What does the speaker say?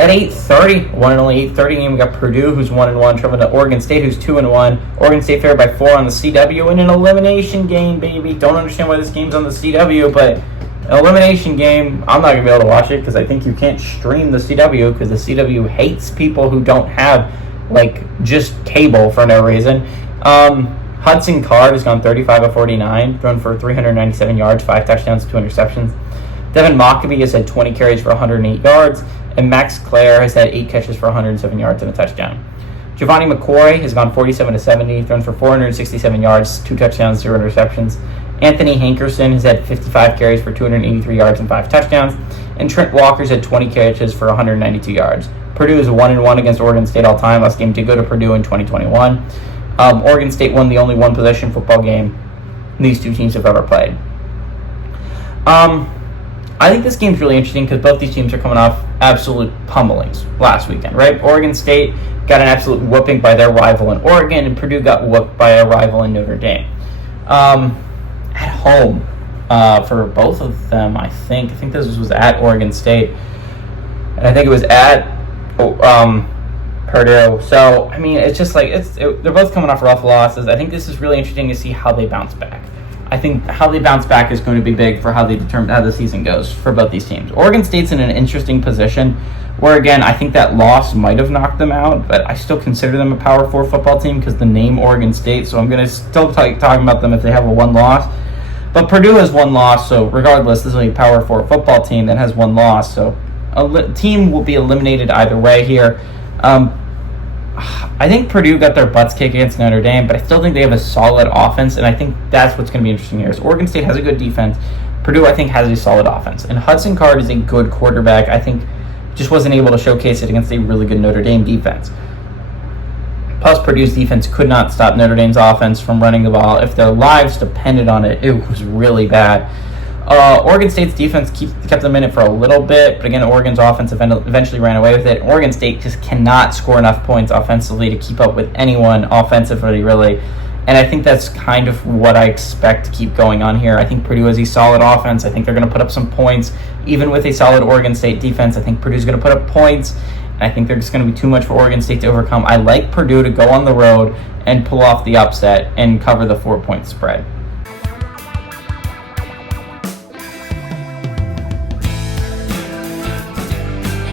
At 8:30, one and only 8:30 game, we got Purdue, who's 1-1, traveling to Oregon State, who's 2-1. Oregon State favored by 4 on the CW in an elimination game, baby. Don't understand why this game's on the CW, but an elimination game. I'm not gonna be able to watch it because I think you can't stream the CW because the CW hates people who don't have just cable for no reason. Hudson Card has gone 35 of 49, thrown for 397 yards, 5 touchdowns, 2 interceptions. Devin Mockabee has had 20 carries for 108 yards, and Max Clare has had 8 catches for 107 yards and a touchdown. Giovanni McCoy has gone 47 of 70, thrown for 467 yards, 2 touchdowns, 0 interceptions. Anthony Hankerson has had 55 carries for 283 yards and 5 touchdowns, and Trent Walker's had 20 catches for 192 yards. Purdue is 1-1 against Oregon State all time. Last game did go to Purdue in 2021. Oregon State won the only one-possession football game these two teams have ever played. I think this game's really interesting because both these teams are coming off absolute pummelings last weekend, right? Oregon State got an absolute whooping by their rival in Oregon, and Purdue got whooped by a rival in Notre Dame. At home for both of them, I think this was at Oregon State, and I think it was at Purdue. So, I mean, it's just they're both coming off rough losses. I think this is really interesting to see how they bounce back. I think how they bounce back is going to be big for how they determine how the season goes for both these teams. Oregon State's in an interesting position where, again, I think that loss might have knocked them out, but I still consider them a Power 4 football team because the name Oregon State, so I'm going to still talking about them if they have a one loss. But Purdue has one loss, so regardless, this is a Power 4 football team that has one loss, so a team will be eliminated either way here. I think Purdue got their butts kicked against Notre Dame, but I still think they have a solid offense, and I think that's what's going to be interesting here. Is Oregon State has a good defense. Purdue, I think, has a solid offense. And Hudson Card is a good quarterback. I think just wasn't able to showcase it against a really good Notre Dame defense. Plus, Purdue's defense could not stop Notre Dame's offense from running the ball. If their lives depended on it, it was really bad. Oregon State's defense kept them in it for a little bit, but again, Oregon's offense eventually ran away with it. Oregon State just cannot score enough points offensively to keep up with anyone offensively, really. And I think that's kind of what I expect to keep going on here. I think Purdue has a solid offense. I think they're going to put up some points. Even with a solid Oregon State defense, I think Purdue's going to put up points. And I think they're just going to be too much for Oregon State to overcome. I like Purdue to go on the road and pull off the upset and cover the 4-point spread.